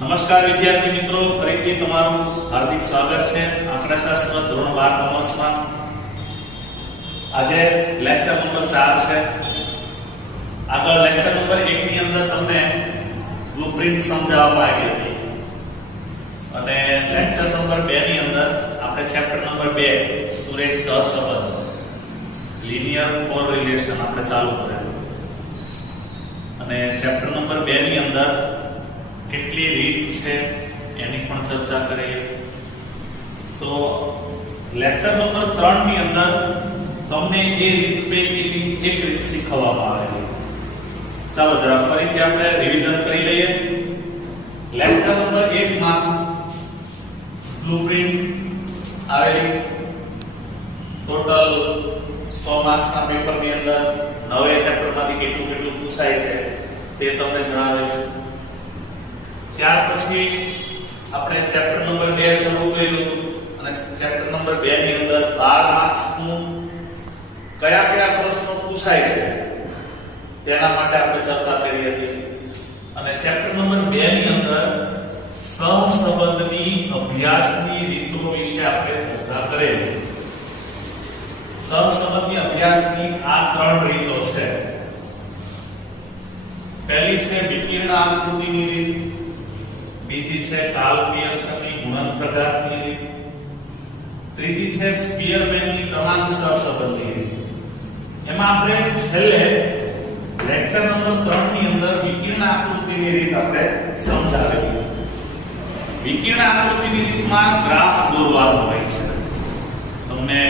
નમસ્કાર વિદ્યાર્થી મિત્રો, ફરીથી તમારું હાર્દિક સ્વાગત છે આંકડાશાસ્ત્ર ધોરણ 12 કોમર્સમાં. આજે લેક્ચર નંબર 4 છે. આગળ લેક્ચર નંબર 1 ની અંદર તમને બ્લુપ્રિન્ટ સમજાવવામાં આવી હતી અને લેક્ચર નંબર 2 ની અંદર આપણે ચેપ્ટર નંબર 2 સુરેખ સહસંબંધ લિનિયર કોરિલેશન આપણે ચાલુ કરેલું અને ચેપ્ટર નંબર 2 ની અંદર કેટલી રીત છે એની પણ ચર્ચા કરીએ. તો લેક્ચર નંબર 3 ની અંદર તમને એ રીત પૈકીની એક રીત શીખવવામાં આવેલી. ચાલો જરા ફરીથી આપણે રિવિઝન કરી લઈએ. લેક્ચર નંબર 1 માં બ્લુપ્રિન્ટ આવેલી ટોટલ 100 માર્ક્સના પેપરની અંદર નવે ચેપ્ટરમાંથી કેટલું પૂછાય છે તે તમને જણાવેલું. ત્યાર પછી આપણે ચેપ્ટર નંબર 2 શરૂ કર્યું અને ચેપ્ટર નંબર 2 ની અંદર 12 માર્ક્સ નું કયા પ્રશ્નો પૂછાય છે તેના માટે આપણે ચર્ચા કરી હતી. અને ચેપ્ટર નંબર 2 ની અંદર સહસંબંધની અભ્યાસની રીતો વિશે આપણે ચર્ચા કરેલી. સહસંબંધની અભ્યાસની આ 3 રીતો છે. પહેલી છે વિકર્ણ આકૃતિની રીત, બીજી છે કાર્લ પિયર્સનની ગુણન પ્રઘાતની રીત, ત્રીજી છે સ્પીયરમેનની ક્રમાંક સહસંબંધની રીત. એમાં આપણે છેલ્લે લેક્ચર નંબર 3 ની અંદર વિકર્ણ આકૃતિની રીત આપણે સમજાવેલી. વિકર્ણ આકૃતિની રીતમાં ગ્રાફ દોરવાનો હોય છે. તમને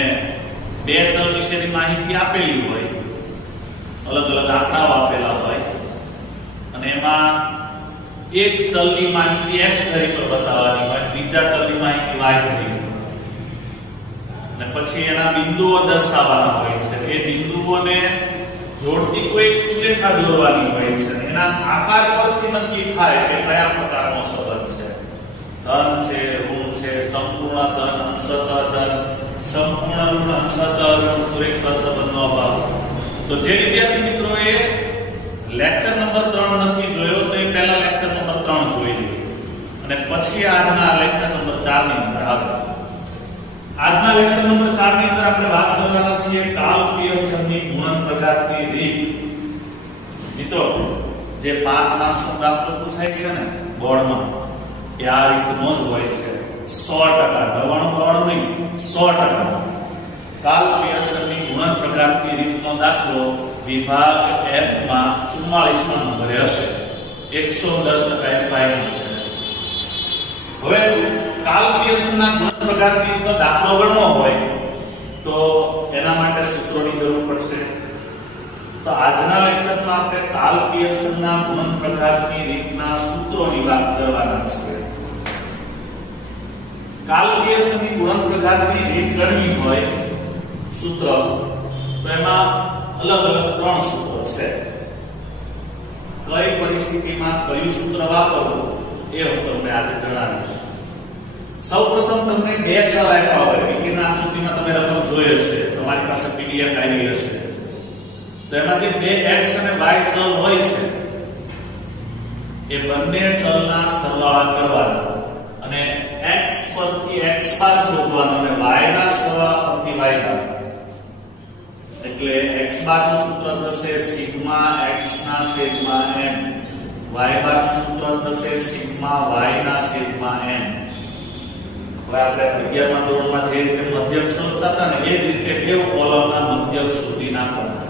બે ચલ વિશેની માહિતી આપેલી હોય, અલગ અલગ આંકડાઓ આપેલા હોય અને એમાં એક ચલની માહિતી x ધરી પર બતાવવાની હોય, બીજા ચલની માહિતી y ધરી પર, અને પછી એના બિંદુઓ દર્શાવવાના હોય છે. એ બિંદુઓને જોડતી કોઈ એક સુરેખા દોરવાની હોય છે. એના આકાર પરથી નક્કી થાય કે કયા પ્રકારનો સંબંધ છે. ધન છે, ઋણ છે, સંપૂર્ણ ધન, અંશતઃ ધન, સંપૂર્ણ ઋણ, અંશતઃ ઋણ, સુરેખ સહસંબંધનો અભાવ. તો જે વિદ્યાર્થી મિત્રોએ લેક્ચર નંબર 3 નથી જોયો તો એ પહેલા લેક્ચર નંબર 3 જોઈ લે અને પછી આજના લેક્ચર નંબર 4 ની અંદર આવે. આજના લેક્ચર નંબર 4 ની અંદર આપણે વાત કરવાના છીએ કાર્લ પિયર્સનની ગુણન પ્રઘાતની રીત. મિત્રો, જે 5 માર્ક્સનો દાખલો પૂછાય છે ને બોર્ડમાં, એ આ રીતનો જ હોય છે. 100% 99 નહીં, 100%. કાર્લ પિયર્સનની ગુણન પ્રઘાતની રીતનો દાખલો વિભાગ F માં 44 નંબરે હશે. 110% એ ફાઇનલ છે. હવે કાર્લ પિયર્સનના ગુણન પ્રઘાતની રીતનો દાખલો ગણવો હોય તો એના માટે સૂત્રોની જરૂર પડશે. તો આજના લેક્ચરમાં આપણે કાર્લ પિયર્સનના ગુણન પ્રઘાતની રીતના સૂત્રોની વાત કરવાના છીએ. કાર્લ પિયર્સનની ગુણન પ્રઘાતની રીત ગણવી હોય સૂત્ર, તો એમાં અલગ અલગ 3 સૂત્રો છે. કઈ પરિસ્થિતિમાં કયું સૂત્ર વાપરવું એ હું તમને આજે જણાવીશ. સૌપ્રથમ તમને બે ચલ આપ્યા હોય, વિકર્ણ આકૃતિમાં તમે રકમ જોઈ હશે, તમારી પાસે પીડીએફ આવી હશે. તો એમાંથી બે x અને y ચલ હોય છે. એ બંને ચલના સરવાળા કરવાના અને x પરથી x બાર શોધવાનો અને y ના સરવાળા પરથી y બાર. એટલે x બાર નું સૂત્ર થશે સિગ્મા x ના છેદમાં n, y બાર નું સૂત્ર થશે સિગ્મા y ના છેદમાં n. હવે આપણે 11મા ધોરણમાં જે રીતે મધ્યક શોધતા હતા ને એ જ રીતે બે કોલમના મધ્યક શોધી નાખવાના.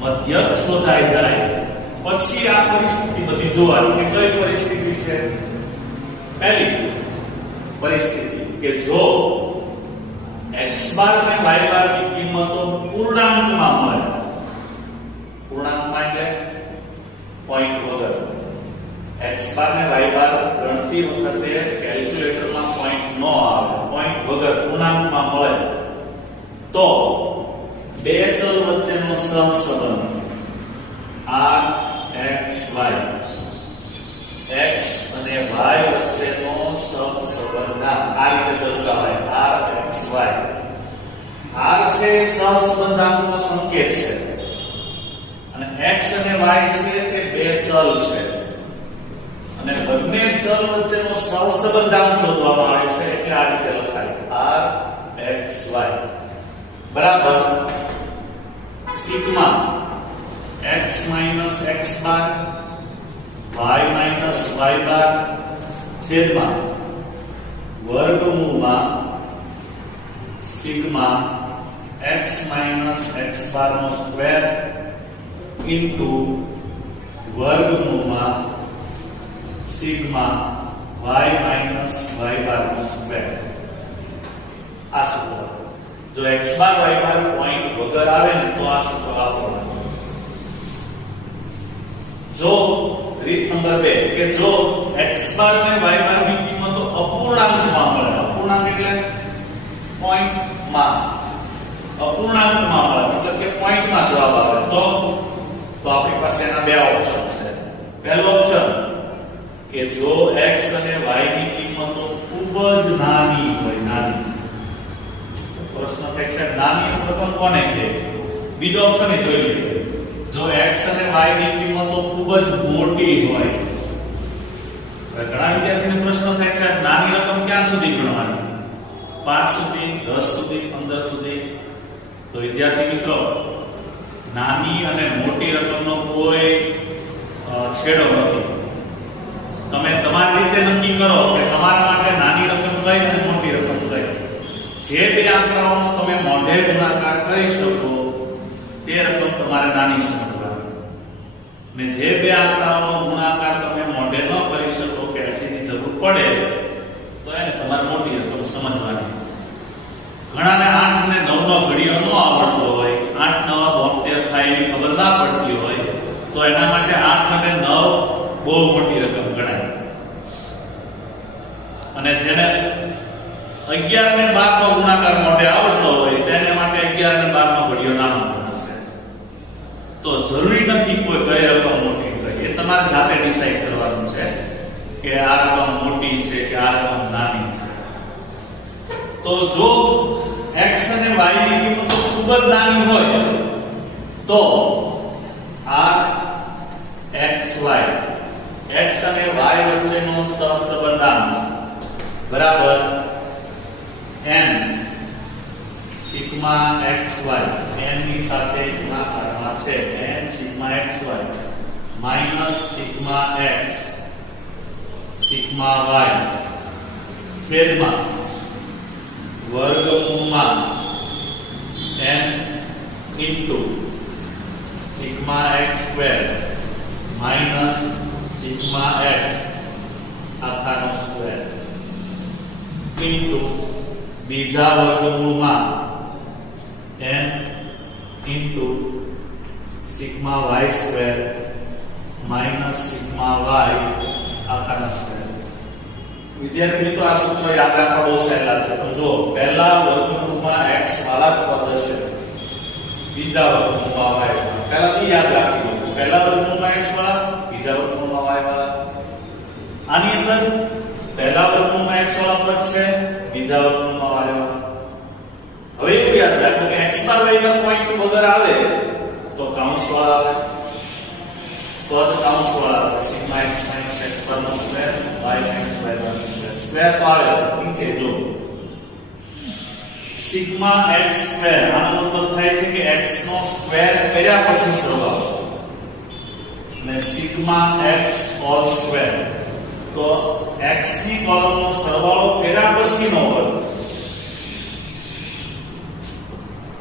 મધ્યક શોધાઈ જાય પછી આ પરિસ્થિતિ બધી જોવાની કે કઈ પરિસ્થિતિ છે. પહેલી પરિસ્થિતિ કે જો x બાર અને y બાર ની કિંમતો પૂર્ણાંકમાં મળે. પૂર્ણાંકમાં એટલે પોઈન્ટ વગર. x બાર અને y બાર ગણતી વખતે કેલ્ક્યુલેટરમાં પોઈન્ટ ન આવે, પોઈન્ટ વગર પૂર્ણાંકમાં મળે તો બે ચલ વચ્ચેનો સહસંબંધ r x y, x અને y વચ્ચેનો સહસંબંધ આ રીતે દર્શાવાય. r x y. r છે સહસંબંધાંકનો સંકેત છે અને x અને y છે તે બે ચલ છે. અને બંને ચલ વચ્ચેનો સહસંબંધાંક શોધવામાં આવે છે એટલે આ રીતે લખાય r x y બરાબર સિગ્મા x - x બાર y - y બાર છેદમાં વર્ગમૂળમાં સિગ્મા x - x બાર નો સ્ક્વેર ઇન્ટુ વર્ગમૂળમાં સિગ્મા y - y બાર નો સ્ક્વેર. આ સૂત્ર જો x બાર y બાર પોઈન્ટ વગર આવે ને તો આ સૂત્ર વાપરવાનું. જો રીત નંબર 2 કે જો x બાર અને y બાર ની કિંમતો અપૂર્ણાંકમાં મળે, અપૂર્ણાંક એટલે પોઈન્ટમાં, અપૂર્ણાંકમાં મળે મતલબ કે પોઈન્ટમાં જવાબ આવે તો આપણી પાસે એના બે ઓપ્શન છે. પહેલો ઓપ્શન કે જો x અને y ની કિંમતો ખૂબ જ નાની હોય, નાની, પ્રશ્ન થાય છે નાની રકમ કોને કહે? બીજો ઓપ્શન એ જોઈ લઈએ. જો x અને y ની કિંમતો ખૂબ જ મોટી હોય. હવે ઘણા વિદ્યાર્થીને પ્રશ્ન થાય છે નાની રકમ ક્યાં સુધી ગણવાની? 5 સુધી, 10 સુધી, 15 સુધી? તો વિદ્યાર્થી મિત્રો, નાની અને મોટી રકમનો કોઈ છેડો નથી. તમે તમારી રીતે નક્કી કરો કે તમારા માટે નાની રકમ કઈ અને મોટી રકમ કઈ. જે બે આંકડાઓનો તમે મોઢે ગુણાકાર કરી શકો તે રકમ તમારે નાની સમજવાની, અને જે બે આંકડાઓનો ગુણાકાર તમે મોઢે ન કરી શકો કે હજીની જરૂર પડે તો એને તમારે મોટી રકમ સમજવાની. ઘણાને 8 અને 9 નો ઘડિયો ન આવડતો હોય, 8 9 72 થાય એની ખબર ના પડતી હોય તો એના માટે 8 અને 9 બહુ મોટી રકમ ગણાય. અને જેને 11 ને 12 નો ગુણાકાર મોઢે આવડતો હોય તેને માટે 11 અને 12 નો ઘડિયો નાનો ગણાશે. તો જરૂરી નથી કોઈ કઈ રકમ મોટી હોય, એ તમારે જાતે ડિસાઈડ કરવાનું છે કે આ રકમ મોટી છે કે આ રકમ નાની છે. તો જો x અને y ની કિંમતો ખૂબ જ નાની હોય તો r x y, x અને y વચ્ચેનો સહસંબંધાંક બરાબર n સિગ્મા xy, n ની સાથે ગુણાકારમાં છે n sigma xy minus sigma x sigma y છેદમાં વર્ગમૂળમાં n into sigma x square minus sigma x આખાનો સ્ક્વેર ઇન્ટુ બીજા વર્ગમૂળમાં n into sigma y square minus sigma y આખાનો સ્ક્વેર. વિદ્યાર્થી મિત્રો, આ સૂત્ર યાદ રાખવા બહુ સહેલા છે. તો જો પહેલા વર્ગમૂળમાં x વાળા જ પદ છે, બીજા વર્ગમૂળમાં y. પહેલાથી યાદ રાખી લો. પહેલા વર્ગમૂળમાં x વાળા, બીજા વર્ગમૂળમાં y વાળા. આની અંદર પહેલા વર્ગમૂળમાં x વાળા પદ છે, બીજા વર્ગમૂળમાં y વાળા. હવે એવું યાદ રાખો કે x બાર y બાર પોઈન્ટ વગર આવે તો કૌંસ વાળા આવે. પદ કૌંસ વાળા આવે. સિગ્મા x - x બાર નો સ્ક્વેર y - y બાર નો સ્ક્વેર. સ્ક્વેર તો આવે નીચે જો સિગ્મા x સ્ક્વેર, આનો મતલબ થાય છે કે x નો સ્ક્વેર કર્યા પછી સરવાળો, અને સિગ્મા x હોલ સ્ક્વેર તો x ની કોલમનો સરવાળો કર્યા પછીનો વર્ગ.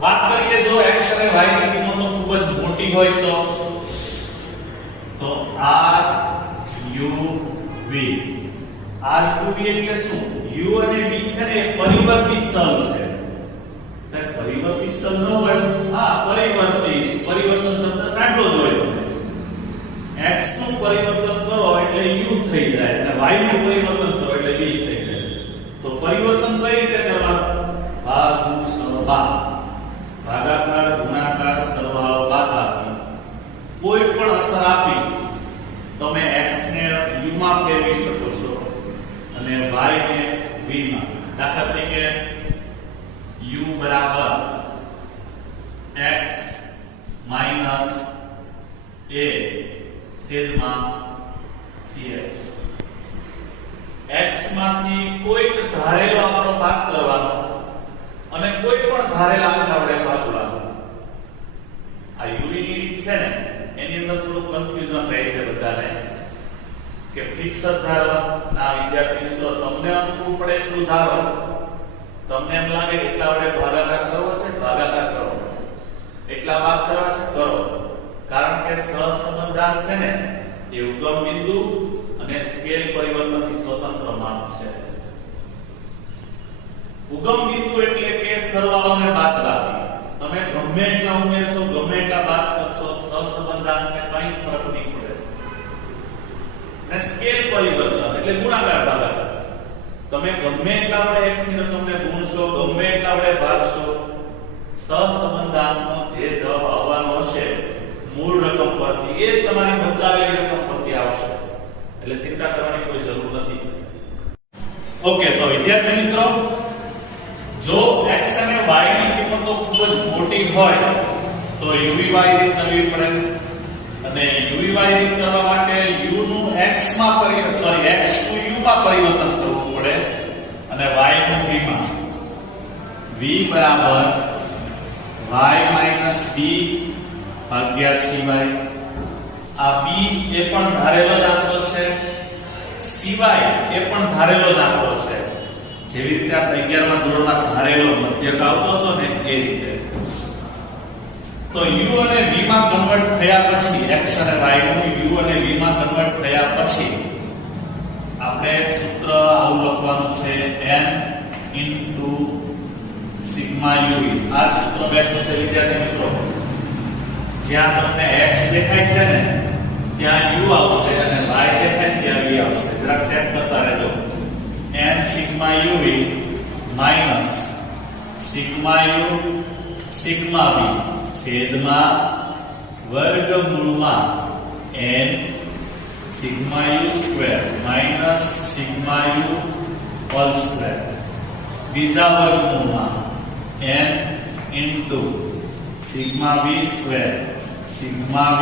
વાત કરીએ જો x અને y ની કિંમતો ખૂબ જ મોટી હોય તો r u v. r u v એટલે શું? u અને v છે ને પરિવર્તિત ચલ છે. સાહેબ પરિવર્તિત ચલ ન હોય? હા, પરિવર્તન શબ્દ સાંભળો જ હોય. x નું પરિવર્તન કરો એટલે u થઈ જાય અને y નું પરિવર્તન કરો એટલે v થઈ જાય. તો પરિવર્તન કઈ રીતે કરવાનું? ભાગાકાર ગુણાકાર સરવાળો બાદબાકી. કોઈ પણ અસર આપી તમે x ને u માં ફેરવી શકો છો અને y ને v માં. દાખલા તરીકે u બરાબર x માઈનસ a છેદમાં cx. x માંથી કોઈક ધારેલો આપણો ભાગ કરવાનો અને કોઈ પણ ધારેલા આંકડા વડે ભાગવાનો. આ યુવી ની રીત છે ને એની અંદર થોડું કન્ફ્યુઝન રહે છે બધાને કે ફિક્સ જ ધારો. ના વિદ્યાર્થી મિત્રો, તમને અનુકૂળ પડે એટલું ધારો. તમને એમ લાગે એટલા વડે ભાગાકાર કરવો છે, ભાગાકાર કરો. એટલા ભાગ કરવા છે, કરો. કારણ કે સહસંબંધાંક છે ને એ ઉગમ બિંદુ અને સ્કેલ પરિવર્તનથી સ્વતંત્ર માપ છે. ઉગમ બિંદુ એટલે કે સરવાળો અને બાદબાકી. તમે ગમે એટલા ઉમેરશો, ગમે એટલા બાદ કરશો, સહસંબંધાંકને કંઈ ફરક નહીં પડે. અને સ્કેલ પરિવર્તન એટલે ગુણાકાર ભાગાકાર. તમે ગમે એટલા વડે x ની રકમને ગુણશો, ગમે એટલા વડે ભાગશો, સહસંબંધાંકનો જે જવાબ આવવાનો હશે મૂળ રકમ પરથી એ તમારી બદલાવેલી રકમ પરથી આવશે. એટલે ચિંતા કરવાની કોઈ જરૂર નથી. ઓકે, તો વિદ્યાર્થી મિત્રો, જો x અને y ની કિંમતો ખૂબ જ મોટી હોય તો uv y રીત કરવી પડે. અને uv y રીત કરવા માટે u નું x માં x નું u માં પરિવર્તન કરવું પડે અને y નું v માં. v બરાબર y - b ભાગ્યા cy. આ b એ પણ ધારેલો જ આંકડો છે, cy એ પણ ધારેલો જ આંકડો છે. જેવી રીતે આપણે 11મા ધોરણમાં ધારેલો મધ્યક આવતો હતો ને એ રીતે. તો u અને v માં કન્વર્ટ થયા પછી, x અને y નું u અને v માં કન્વર્ટ થયા પછી આપણે સૂત્ર આવું લખવાનું છે n સિગ્મા uv. આ સૂત્ર બેઠું છે વિદ્યાર્થી મિત્રો. જ્યાં તમને x દેખાય છે ને ત્યાં u આવશે અને y દેખાય ત્યાં v આવશે. જરા ચેક કરતા રહેજો. n sigma uv minus sigma u sigma v છેદમાં વર્ગમૂળમાં n sigma u square minus sigma u whole square બીજા વર્ગમૂળમાં n into sigma v square sigma v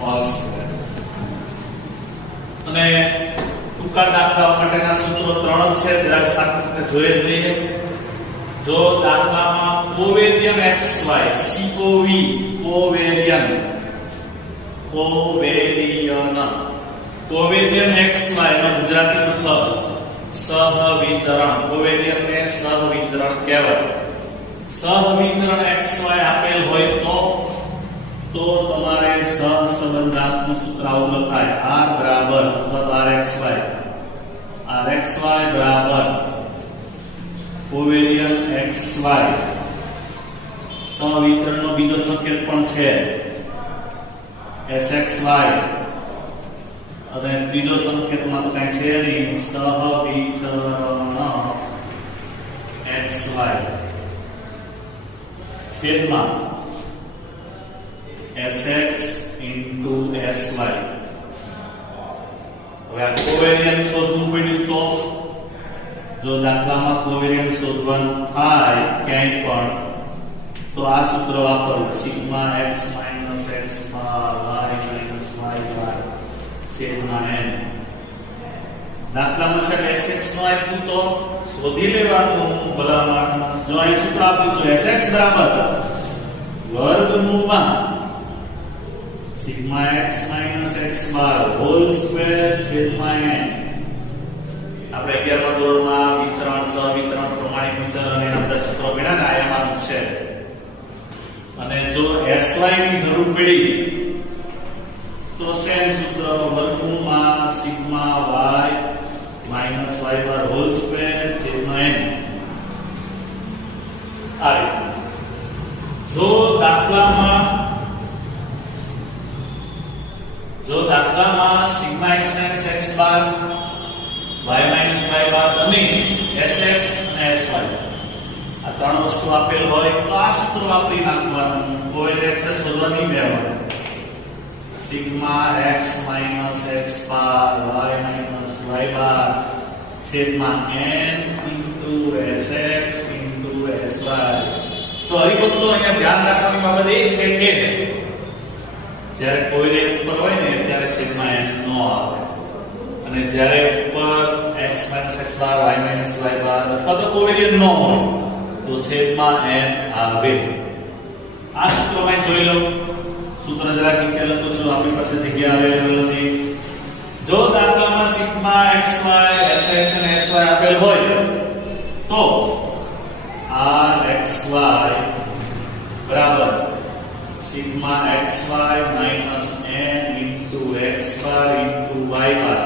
whole square. અને ટૂંકા દાખલા માટેના સૂત્રો 3 છે, જરાક સાથે જોઈએ જ લઈએ. જો દાખલામાં કોવેરિયન xy COV કોવેરિયન xy નો ગુજરાતી મતલબ સહવિચરણ. કોવેરિયન ને સહવિચરણ કહેવાય. સહવિચરણ xy આપેલ હોય તો તમારે સહસંબંધાંકનું સૂત્ર આવું લખાય r બરાબર અથવા rxy બરાબર કોવેરિયન xy. સહવિચરણનો બીજો સંકેત પણ છે sxy અને ત્રીજો સંકેતમાં તો કઈ છે નહીં, સહવિચરણ xy છેદમાં sx into sy. હવે આ કોવેરિયન શોધવું પડ્યું તો જો દાખલામાં કોવેરિયન શોધવાનું થાય ક્યાંય પણ તો આ સૂત્ર વાપરવું સિગ્મા x - x બાર y - y બાર છેદમાં n. દાખલામાં છે sx નો આપ્યું તો શોધી લેવાનું ભલામણ. જો અહીં સૂત્ર આપીશું sx બરાબર વર્ગમૂળમાં સિગ્મા x - x બાર હોલ સ્ક્વેર છેદમાં n. આપણે 11મા ધોરણમાં વિચરણ સહવિચરણ પ્રમાણિત વિચરણ અને બધા સૂત્રો ભણ્યા ને આયામાનું છે. અને જો sy ની જરૂર પડી તો સેમ સૂત્ર વર્ગમૂળમાં સિગ્મા y - y બાર હોલ સ્ક્વેર છેદમાં n. આ રીતે જો દાખલામાં સિગ્મા x - x બાર y - y બાર અને sx અને sy આ ત્રણ વસ્તુ આપેલ હોય તો આ સૂત્ર વાપરી નાખવાનું. કોઈ રેખા શોધવાની રહેવાનું. સિગ્મા x - x બાર y - y બાર છેદમાં n into sx into sy. તો હરિભક્તો અહીંયા ધ્યાન રાખવાની બાબત એ છે કે જ્યારે કોઈ રેખ ઉપર હોય ને ત્યારે છેદમાં n નો આવે અને જ્યારે ઉપર x - x બાર y - y બાર અથવા તો કોવેરિયન્ટ ન હોય તો છેદમાં n આવે. આ સૂત્રમાં જોઈ લો. સૂત્ર જરા નીચે લખું છું, આપણી પાસે જગ્યા અવેલેબલ નથી. જો દાખલામાં સિગ્મા xy sx અને sy આપેલ હોય તો rxy બરાબર sigma xy minus n into x બાર ઇન્ટુ y બાર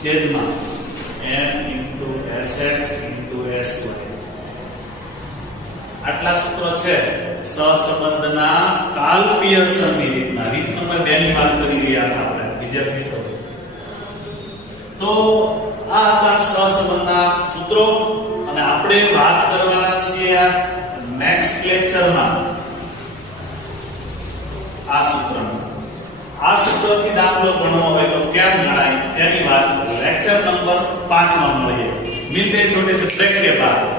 છેદમાં n into sx into sy. આટલા સૂત્રો છે સહસંબંધના કાલ્પનિયક્ષની રીતના. રીત નંબર 2 ની વાત કરી રહ્યા હતા આપણે વિદ્યાર્થી મિત્રો. તો આ હતા સહસંબંધના સૂત્રો અને આપણે વાત કરવાના છીએ નેક્સ્ટ લેક્ચરમાં આ સૂત્રમાં. આ સૂત્રથી દાખલો ગણવો હોય તો કેમ ગણાય તેની વાત લેક્ચર નંબર 5 માં મળીએ. मिलते हैं छोटे से ब्रेक के बाद.